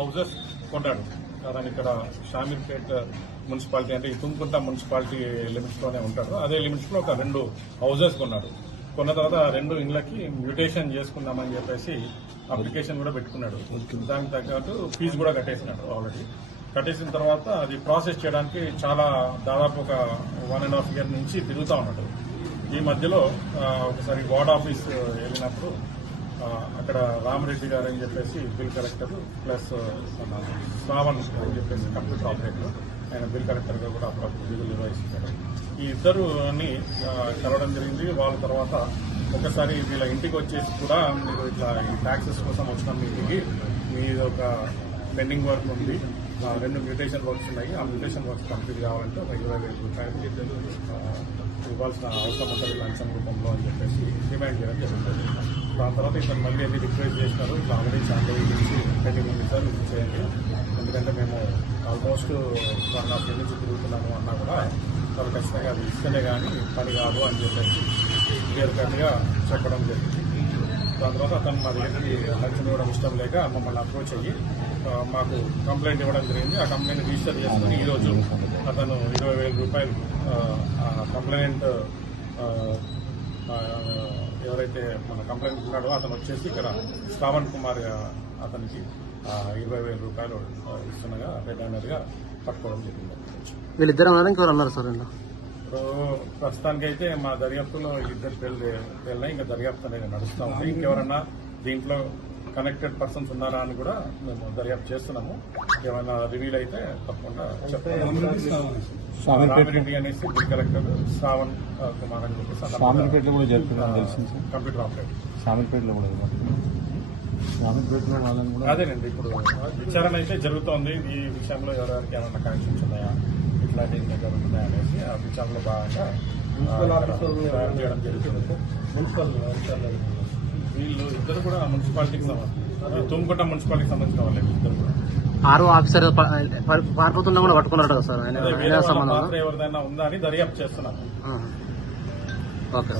Houses కొన్నాడు అతను ఇక్కడ షామీర్పేట్ మున్సిపాలిటీ అంటే ఈ తుమ్కుంట మున్సిపాలిటీ లిమిట్స్లోనే ఉంటాడు. అదే లిమిట్స్లో ఒక రెండు హౌసెస్ కొన్నాడు. కొన్న తర్వాత ఆ రెండు ఇళ్ళకి మ్యూటేషన్ చేసుకుందామని చెప్పేసి అప్లికేషన్ కూడా పెట్టుకున్నాడు. దానికి తగ్గట్టు ఫీజు కూడా కట్టేసినాడు ఆల్రెడీ. కట్టేసిన తర్వాత అది ప్రాసెస్ చేయడానికి చాలా దాదాపు ఒక వన్ అండ్ హాఫ్ ఇయర్ నుంచి తిరుగుతా ఉన్నాడు. ఈ మధ్యలో ఒకసారి వార్డ్ ఆఫీస్ వెళ్ళినప్పుడు అక్కడ రామరెడ్డి గారు అని చెప్పేసి బిల్ కలెక్టర్ ప్లస్ మన శ్రావణ్ అని చెప్పేసి కంప్యూటర్ ఆపరేటర్. ఆయన బిల్ కలెక్టర్గా కూడా అప్పుడప్పుడు విధులు నిర్వహిస్తున్నారు. ఈ ఇద్దరుని కలవడం జరిగింది. వాళ్ళ తర్వాత ఒకసారి వీళ్ళ ఇంటికి వచ్చేసి కూడా మీరు ఇట్లా ఈ ట్యాక్సెస్ కోసం వచ్చిన మీ ఇంటికి మీది ఒక పెండింగ్ వర్క్ ఉంది. రెండు మ్యూటేషన్ వర్క్స్ ఉన్నాయి. ఆ మ్యూటేషన్ వర్క్స్ కంప్లీట్ కావాలంటే ఒక ఇరవై వేల రూపాయలు ఇవ్వాల్సిన అవసరం ఉంటుంది లంచం రూపంలో అని చెప్పేసి డిమాండ్ చేయడం జరుగుతుంది. దాని తర్వాత ఇతను మళ్ళీ వెళ్ళి రిక్వెస్ట్ చేసినారు. ఇట్లా ఆల్రెడీ చాలా నుంచి పెండింగ్ ఉంది సార్ ఇది చేయండి ఎందుకంటే మేము ఆల్మోస్ట్ వన్ హాఫ్ నుంచి తిరుగుతున్నాము అన్నా కూడా వాళ్ళు ఖచ్చితంగా అది ఇస్తేనే కానీ పని కాదు అని చెప్పేసి క్లియర్ కట్గా చెప్పడం జరిగింది. దాని తర్వాత అతను మా దగ్గరికి లంచం ఇవ్వడం ఇష్టం లేక మమ్మల్ని అప్రోచ్ అయ్యి మాకు కంప్లైంట్ ఇవ్వడం జరిగింది. ఆ కంప్లైంట్ రిజిస్టర్ చేసుకుని ఈరోజు అతను ఇరవై వేల రూపాయలు కంప్లైంట్ ఎవరైతే మన కంప్లైంట్ ఉన్నాడో అతను వచ్చేసి ఇక్కడ శ్రావణ్ కుమార్ అతనికి ఇరవై వేల రూపాయలు ఇస్తుండగా గా పట్టుకోవడం జరిగింది. వీళ్ళిద్దరు ఇంకెవరు అన్నారు సార్ ఇప్పుడు ప్రస్తుతానికైతే మా దర్యాప్తులో ఇద్దరు పేర్లు పేర్లు ఇంకా దర్యాప్తు అనేది నడుస్తా ఉంది. ఇంకెవరన్నా దీంట్లో కనెక్టెడ్ పర్సన్స్ ఉన్నారా అని కూడా మేము దర్యాప్తు చేస్తున్నాము. ఏమైనా రివీల్ అయితే తప్పకుండా చెప్తాము. అనేసి బిల్ కలెక్టర్ శ్రావణ్ కుమార్ అని చెప్పేసి కూడా జరుగుతుందని తెలిసింది కంప్యూటర్ ఆపరేటర్. షామీర్పేటలో కూడా షామీర్పేటలో వాళ్ళని కూడా అదేనండి ఇప్పుడు విచారణ అయితే జరుగుతోంది. ఈ విషయంలో ఎవరెవరికి ఏమైనా కనెక్షన్స్ ఉన్నాయా? ఇట్లాంటివి జరుగుతున్నాయా అనేసి ఆ విచారణలో భాగంగా చేయడం జరుగుతుంది. వీళ్ళు ఇద్దరు కూడా మున్సిపాలిటీకి సంబంధించి తుమ్కుంట మున్సిపాలిటీకి సంబంధించిన వాళ్ళే ఇద్దరు కూడా. ఆర్ఓ ఆఫీసర్ పారిపోతున్నా కూడా పట్టుకున్నాడు కదా సార్? ఆయన సంబంధం ఎవరిదైనా ఉందా అని దర్యాప్తు చేస్తున్నాం ఓకే.